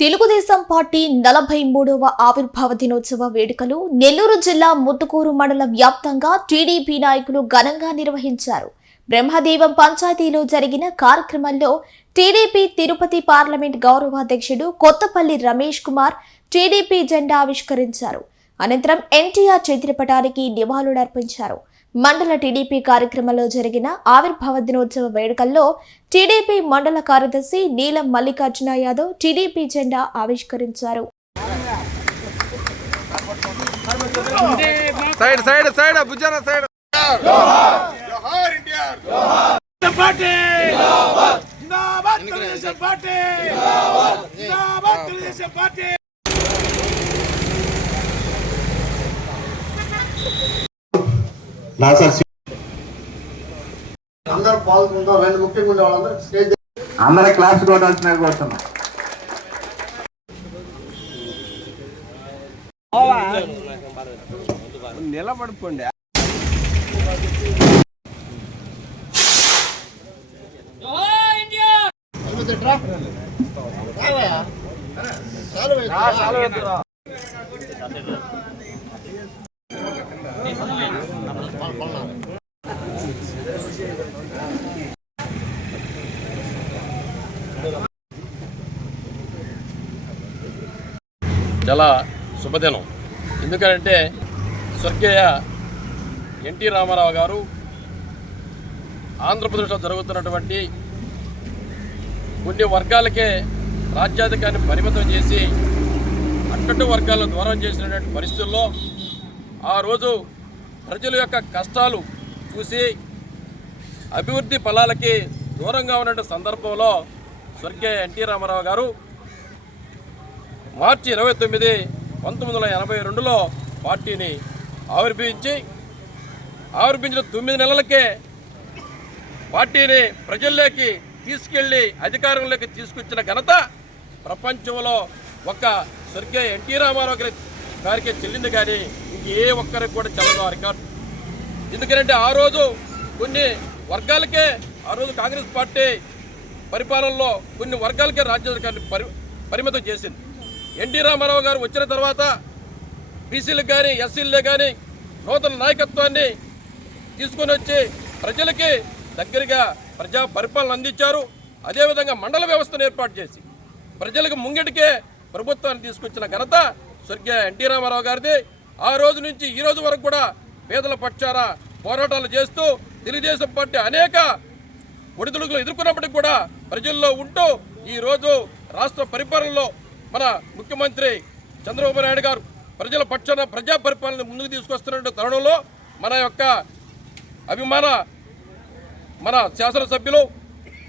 Telugu Desam party నలభై మూడవ ఆవిర్భావ దినోత్సవ వేడుకలు నెల్లూరు జిల్లా ముత్తుకూరు మండల వ్యాప్తంగా టీడీపీ నాయకులు ఘనంగా నిర్వహించారు. బ్రహ్మదేవం పంచాయతీలో జరిగిన కార్యక్రమంలో టీడీపీ తిరుపతి పార్లమెంట్ గౌరవాధ్యక్షుడు కొత్తపల్లి రమేష్ కుమార్ టీడీపీ జెండా ఆవిష్కరించారు. అనంతరం ఎన్టీఆర్ చిత్రపటానికి నివాళులర్పించారు. మండల టీడీపీ కార్యక్రమంలో జరిగిన ఆవిర్భావ దినోత్సవ వేడుకల్లో టీడీపీ మండల కార్యదర్శి నీలం మల్లికార్జున యాదవ్ టీడీపీ జెండా ఆవిష్కరించారు. సైడ్ సైడ్ సైడ్ భుజాన సైడ్. జోహార్ ఎన్టీఆర్ పార్టీ జిందాబాద్ తెలుగుదేశం పార్టీ జిందాబాద్ తెలుగుదేశం పార్టీ అందరూ పాల్గొంటాం రెండు ముఖ్యంగా ఉండే వాళ్ళందరూ స్టేజ్ అందరూ క్లాస్ కొట్టాల్సిన కోరుతున్నాం. నిలబడుకోండి. చాలా శుభదినం. ఎందుకంటే స్వర్గీయ ఎన్టీ రామారావు గారు ఆంధ్రప్రదేశ్లో జరుగుతున్నటువంటి కొన్ని వర్గాలకే రాజ్యాధికారిని పరిమితం చేసి అట్టడు వర్గాలను దూరం చేసినటువంటి పరిస్థితుల్లో ఆ రోజు ప్రజల యొక్క కష్టాలు చూసి అభివృద్ధి ఫలాలకి దూరంగా ఉన్నటువంటి సందర్భంలో స్వర్గీయ ఎన్టీ రామారావు గారు మార్చి ఇరవై తొమ్మిది పంతొమ్మిది వందల ఎనభై రెండులో పార్టీని ఆవిర్భించి ఆవిర్భించిన తొమ్మిది నెలలకే పార్టీని ప్రజల్లోకి తీసుకెళ్ళి అధికారంలోకి తీసుకొచ్చిన ఘనత ప్రపంచంలో ఒక స్వర్గీయ ఎన్టీ రామారావు గారి గారికి చెల్లింది కానీ ఇంక ఏ ఒక్కరికి కూడా చెల్లదు ఆ రికార్డు. ఎందుకంటే ఆ రోజు కొన్ని వర్గాలకే ఆ రోజు కాంగ్రెస్ పార్టీ పరిపాలనలో కొన్ని వర్గాలకే రాజ్యాంగ పరి పరిమితం చేసింది. ఎన్టీ రామారావు గారు వచ్చిన తర్వాత బీసీలకు కానీ ఎస్సీలకు కానీ నూతన నాయకత్వాన్ని తీసుకొని వచ్చి ప్రజలకి దగ్గరగా ప్రజా పరిపాలన అందించారు. అదేవిధంగా మండల వ్యవస్థను ఏర్పాటు చేసి ప్రజలకు ముంగిటికే ప్రభుత్వాన్ని తీసుకొచ్చిన ఘనత స్వర్గీయ ఎన్టీ రామారావు గారిది. ఆ రోజు నుంచి ఈ రోజు వరకు కూడా పేదల పక్షాన పోరాటాలు చేస్తూ తెలుగుదేశం పార్టీ అనేక ఒడిదుడుకులు ఎదుర్కొన్నప్పటికీ కూడా ప్రజల్లో ఉంటూ ఈరోజు రాష్ట్ర పరిపాలనలో మన ముఖ్యమంత్రి చంద్రబాబు నాయుడు గారు ప్రజల పక్షాన ప్రజా పరిపాలన ముందుకు తీసుకొస్తున్న తరుణంలో మన యొక్క అభిమాన మన శాసనసభ్యులు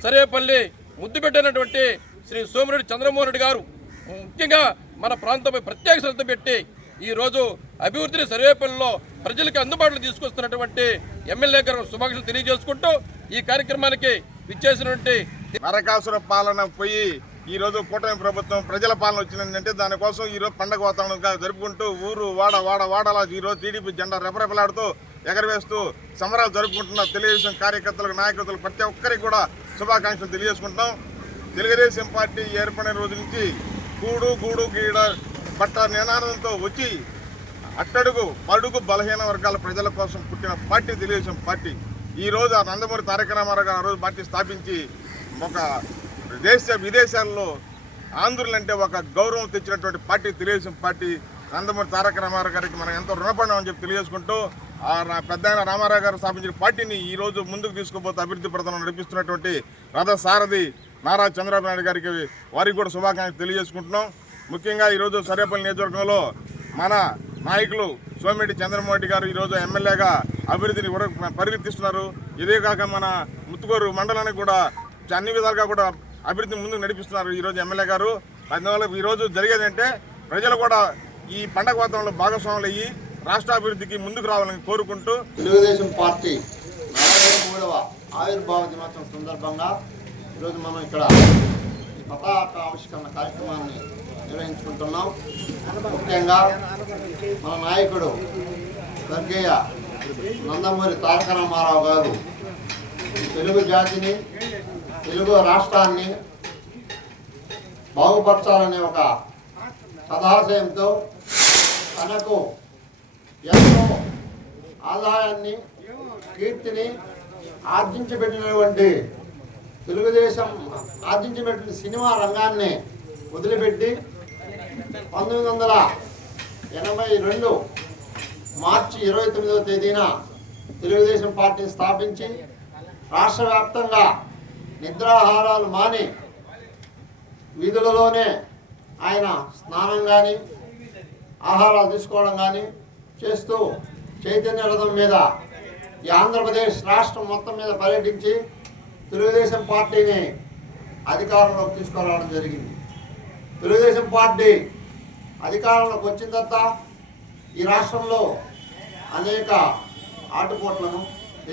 సరేపల్లి ముద్దు పెట్టినటువంటి శ్రీ సోమిరెడ్డి చంద్రమోహన్ రెడ్డి గారు ముఖ్యంగా మన ప్రాంతంపై ప్రత్యేక శ్రద్ధ పెట్టి ఈ రోజు అభివృద్ధిని సర్వేపల్లిలో ప్రజలకు అందుబాటులో తీసుకొస్తున్నటువంటి ఎమ్మెల్యే గారు శుభాకాంక్షలు తెలియజేసుకుంటూ ఈ కార్యక్రమానికి విచ్చేసినటువంటి నరకాసుర పాలన పోయి ఈరోజు కూటమి ప్రభుత్వం ప్రజల పాలన వచ్చిందంటే దానికోసం ఈరోజు పండగ వాతావరణంగా జరుపుకుంటూ ఊరు వాడ వాడ వాడలా ఈరోజు టీడీపీ జెండా రెపరెపలాడుతూ ఎగరవేస్తూ సమరాలు జరుపుకుంటున్న తెలుగుదేశం కార్యకర్తలకు నాయకత్తులు ప్రతి ఒక్కరికి కూడా శుభాకాంక్షలు తెలియజేసుకుంటాం తెలుగుదేశం పార్టీ ఏర్పడిన రోజు నుంచి కూడు గూడు గీడ బట్ట నినాదంతో వచ్చి అట్టడుగు పడుగు బలహీన వర్గాల ప్రజల కోసం పుట్టిన పార్టీ తెలుగుదేశం పార్టీ. ఈరోజు ఆ నందమూరి తారక రామారావు గారు ఆ రోజు పార్టీ స్థాపించి ఒక దేశ విదేశాల్లో ఆంధ్రులంటే ఒక గౌరవం తెచ్చినటువంటి పార్టీ తెలుగుదేశం పార్టీ నందమూరి తారక రామారావు గారికి మనం ఎంతో రుణపడినామని చెప్పి తెలియజేసుకుంటూ ఆ రా- పెద్ద రామారావు గారు స్థాపించిన పార్టీని ఈ రోజు ముందుకు తీసుకుపోతే అభివృద్ధి ప్రధానం నడిపిస్తున్నటువంటి రథ సారథి నారా చంద్రబాబు నాయుడు గారికి వారికి కూడా శుభాకాంక్షలు తెలియజేసుకుంటున్నాం. ముఖ్యంగా ఈరోజు సర్వేపల్లి నియోజకవర్గంలో మన నాయకులు సోమిరెడ్డి చంద్రమోహన్ గారు ఈరోజు ఎమ్మెల్యేగా అభివృద్ధిని పరిగెత్తిస్తున్నారు. ఇదే కాక మన ముత్తుకూరు మండలానికి కూడా అన్ని విధాలుగా కూడా అభివృద్ధి ముందుకు నడిపిస్తున్నారు ఈరోజు ఎమ్మెల్యే గారు. అందువల్ల ఈరోజు జరిగేదంటే ప్రజలు కూడా ఈ పండగ వాతావరణంలో భాగస్వాములు అయ్యి రాష్ట్ర అభివృద్ధికి ముందుకు రావాలని కోరుకుంటూ తెలుగుదేశం పార్టీ మూడవ ఆవిర్భావ దినోత్సవం సందర్భంగా ఈరోజు మనం ఇక్కడ ఈ పతాక ఆవిష్కరణ కార్యక్రమాన్ని నిర్వహించుకుంటున్నాం. ముఖ్యంగా మన నాయకుడు స్వర్గీయ నందమూరి తారక రామారావు గారు తెలుగు జాతిని తెలుగు రాష్ట్రాన్ని బాగుపరచాలనే ఒక సదాశయంతో తనకు ఎంతో ఆదాయాన్ని కీర్తిని ఆర్జించబెట్టినటువంటి తెలుగుదేశం ఆర్జించబెట్టిన సినిమా రంగాన్ని వదిలిపెట్టి పంతొమ్మిది వందల ఎనభై రెండు మార్చి ఇరవై తొమ్మిదవ తేదీన తెలుగుదేశం పార్టీని స్థాపించి రాష్ట్ర వ్యాప్తంగా నిద్రాహారాలు మాని వీధులలోనే ఆయన స్నానం కానీ ఆహారాలు తీసుకోవడం కానీ చేస్తూ చైతన్య రథం మీద ఈ ఆంధ్రప్రదేశ్ రాష్ట్రం మొత్తం మీద పర్యటించి తెలుగుదేశం పార్టీని అధికారంలోకి తీసుకురావడం జరిగింది. తెలుగుదేశం పార్టీ అధికారంలోకి వచ్చిన తర్వాత ఈ రాష్ట్రంలో అనేక ఆటుపోట్లను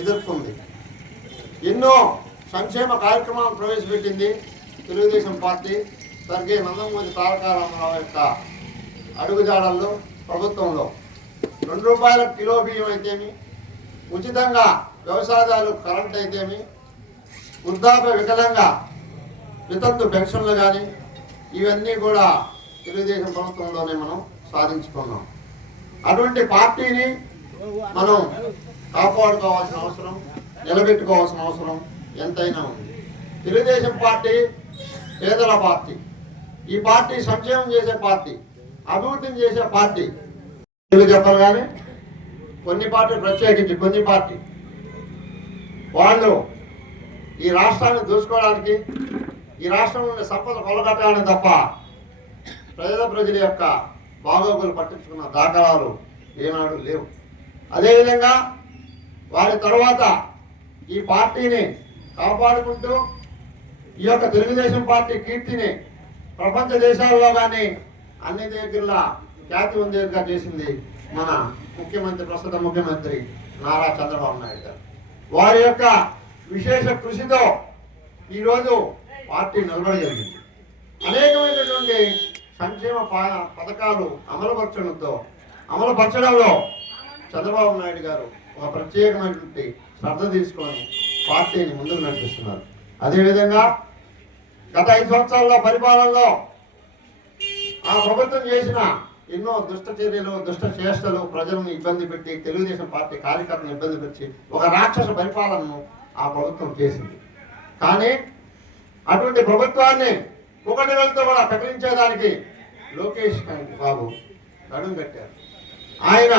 ఎదుర్కొంది. ఎన్నో సంక్షేమ కార్యక్రమాలను ప్రవేశపెట్టింది తెలుగుదేశం పార్టీ స్వర్గీయ నందమూరి తారక రామారావు యొక్క అడుగుజాడల్లో ప్రభుత్వంలో. రెండు రూపాయల కిలో బియ్యం అయితేమి ఉచితంగా వ్యవసాయాలు కరెంట్ అయితేమి వృద్ధాప్య వికలంగా వితంతు పెన్షన్లు కానీ ఇవన్నీ కూడా తెలుగుదేశం ప్రభుత్వంలోనే మనం సాధించుకున్నాం. అటువంటి పార్టీని మనం కాపాడుకోవాల్సిన అవసరం నిలబెట్టుకోవాల్సిన అవసరం ఎంతైనా ఉంది. తెలుగుదేశం పార్టీ పేదల పార్టీ. ఈ పార్టీ సంక్షేమం చేసే పార్టీ అభివృద్ధిని చేసే పార్టీ. తెలుగు చెప్పాలి కానీ కొన్ని పార్టీలు ప్రత్యేకించి కొన్ని పార్టీ. వాళ్ళు ఈ రాష్ట్రాన్ని దూసుకోవడానికి ఈ రాష్ట్రంలోని సంపద కొలగట్టాలని తప్ప ప్రజల ప్రజల యొక్క బాగోగులు పట్టించుకున్న దాఖలాలు ఏనాడు లేవు. అదేవిధంగా వారి తర్వాత ఈ పార్టీని కాపాడుకుంటూ ఈ యొక్క తెలుగుదేశం పార్టీ కీర్తిని ప్రపంచ దేశాల్లో కానీ అన్ని దగ్గరలా ఖ్యాతి ఉండేదిగా చేసింది మన ముఖ్యమంత్రి ప్రస్తుత ముఖ్యమంత్రి నారా చంద్రబాబు నాయుడు గారు. వారి యొక్క విశేష కృషితో ఈరోజు పార్టీ నిలబడగలిగింది అనేకమైనటువంటి సంక్షేమ పథకాలు అమలుపరచడంతో అమలుపరచడంలో చంద్రబాబు నాయుడు గారు ఒక ప్రత్యేకమైనటువంటి శ్రద్ధ తీసుకొని పార్టీని ముందుకు నడిపిస్తున్నారు. అదేవిధంగా గత ఐదు సంవత్సరాల పరిపాలనలో ఆ ప్రభుత్వం చేసిన ఎన్నో దుష్ట చర్యలు దుష్ట చేష్టలు ప్రజలను ఇబ్బంది పెట్టి తెలుగుదేశం పార్టీ కార్యకర్తలను ఇబ్బంది పెట్టి ఒక రాక్షస పరిపాలనను ఆ ప్రభుత్వం చేసింది. కానీ అటువంటి ప్రభుత్వాన్ని ఒకటి కూడా ప్రకటించేదానికి లోకేష్ బాబు నడుం కట్టారు. ఆయన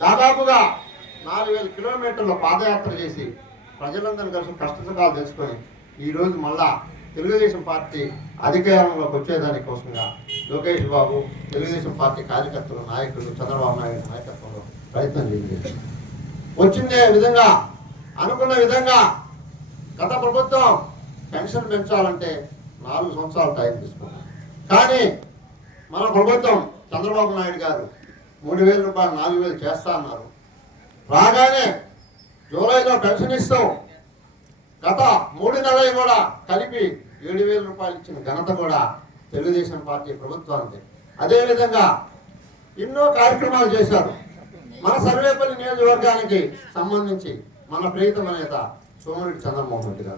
దాదాపుగా నాలుగు వేల కిలోమీటర్ల పాదయాత్ర చేసి ప్రజలందరినీ కలిసి కష్టసుఖాలు తెలుసుకొని ఈరోజు మళ్ళా తెలుగుదేశం పార్టీ అధికారంలోకి వచ్చేదానికోసంగా లోకేష్ బాబు తెలుగుదేశం పార్టీ కార్యకర్తలు నాయకులు చంద్రబాబు నాయుడు నాయకత్వంలో ప్రయత్నం చేశారు. వచ్చిందే విధంగా అనుకున్న విధంగా గత ప్రభుత్వం పెన్షన్ పెంచాలంటే నాలుగు సంవత్సరాలు టైం తీసుకున్నారు. కానీ మన ప్రభుత్వం చంద్రబాబు నాయుడు గారు మూడు వేల రూపాయలు నాలుగు వేలు చేస్తా అన్నారు. రాగానే జూలైలో పెన్షన్ ఇస్తాం. గత మూడు నెలలు కూడా కలిపి ఏడు వేల రూపాయలు ఇచ్చిన ఘనత కూడా తెలుగుదేశం పార్టీ ప్రభుత్వానికి. అదేవిధంగా ఎన్నో కార్యక్రమాలు చేశారు. మన సర్వేపల్లి నియోజకవర్గానికి సంబంధించి మన ప్రీతమ నేత సోమరెడ్డి చంద్రమోహన్ రెడ్డి గారు.